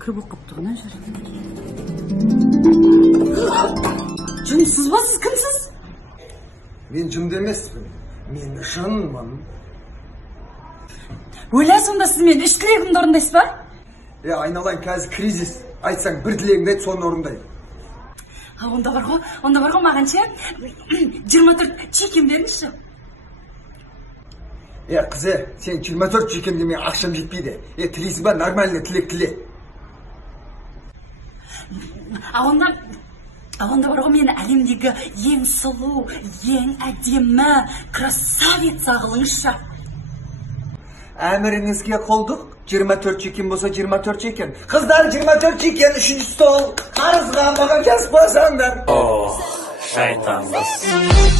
Кім оқып тұрғынан жүреді? Жынсыз ба, сіз кімсіз? Мен жынды емеспін. Мен жынмын. Өлә сонда сіз мен үш тілегімді орындайсыз ба? Айналайын, қазір кризис. Айтсаң бір тілегімді айт, соны орындайын. Онда бар ғой маған ше 24 чекем беріңізші. Қызы, сен 24 чекемге мен ақшам жетпейді. Тілейсің ба, нормальный тілек тіле. Онда бар ғой мен әлемдегі ең сұлу, ең әдемі, красавица қылыңызшы. Әміріңізге қолдық. 24 чекен болса 24 чекен. Қыздар 24 чекен, 3-ші стол. Қарызға маған кәсіп болсаңдар. Шайтан қыз.